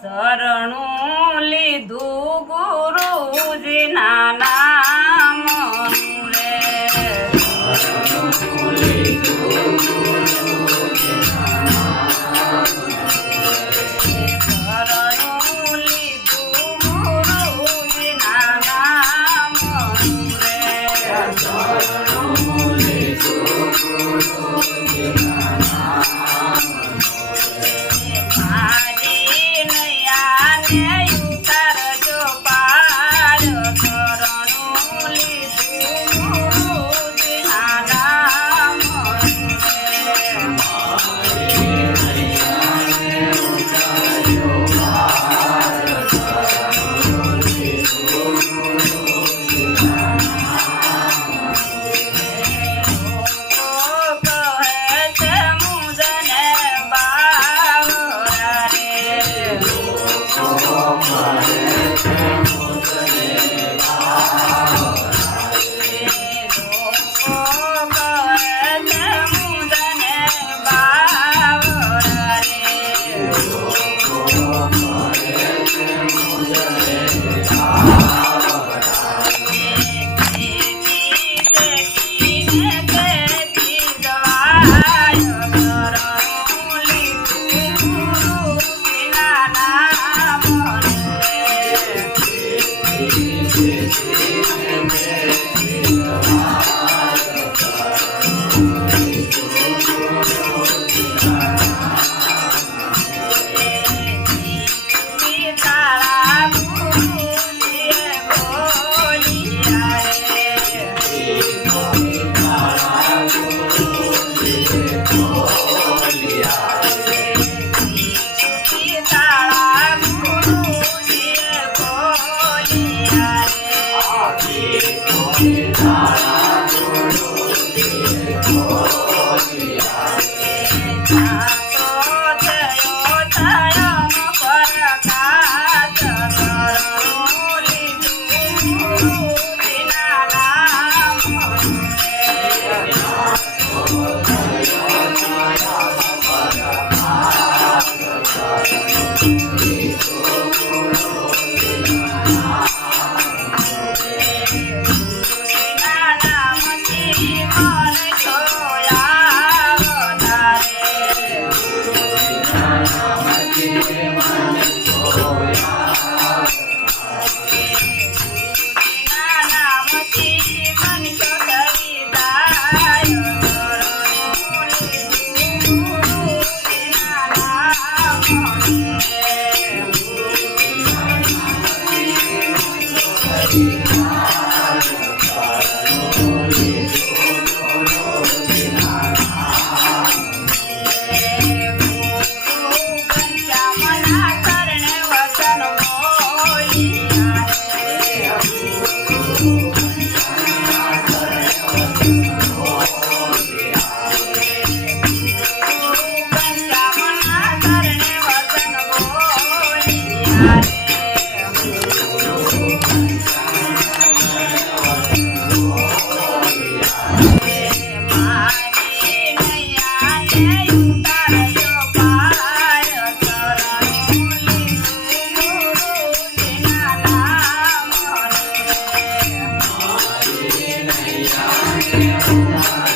શરણું લીધું ગુરુજીના નામનું રે. શરણું લીધું ગુરુજીના નામનું રે. શરણું લીધું ગુરુજીના નામનું રે. શરણું લીધું ગુરુજીના નામનું રે. મારી નૈયાને ઉતારજો પાર. શરણું લીધું ગુરુજીના નામનું રે. મારી નૈયાને ઉતારજો પાર. શરણું લીધું ગુરુજીના નામનું રે. લોકો કહે છે મુજને બાવરા રે. લોકો કહે છે મુજને બાવરા રે. લોકો કહે છે મુજને બાવરા રે. લોકો કહે છે મુજને બાવરા રે. તેતીને તેતી જવાય. શરણું લીધું ગુરુજીના નામનું રે. તેતીને તેતી જવાય. શરણું લીધું ગુરુજીના નામનું રે. તારા ગુરુજીએ બોલ્યા રે. તારા ગુરુજીએ બોલ્યા રે. તારા ગુરુજીએ બોલ્યા રે. તારા ગુરુજીએ બોલ્યા રે. જાતો થયો થયો પરખાત. શરણું લીધું ગુરુજીના નામનું રે. જાતો થયો થયો પરખાત. શરણું લીધું ગુરુજીના નામનું રે. ગુરુજીના નામથી મન જોયા વધારે. ગુરુજીના નામથી મન જોયા વધારે. ગુરુજીના નામથી મન જોઈ જાય. શરણું લીધું ગુરુજીના નામનું રે. ગુરુજીના નામથી મન જોઈ જાય. શરણું લીધું ગુરુજીના નામનું રે. ગુરુ પંચામના શરણે વચન બોલ્યા રે. ગુરુ પંચામના શરણે વચન બોલ્યા રે. ગુરુ પંચામના શરણે વચન બોલ્યા રે. ગુરુ પંચામના શરણે વચન બોલ્યા રે. મારી નૈયાને ઉતારજો પાર. શરણું લીધું ગુરુજીના નામનું રે. મારી નૈયાને ઉતારજો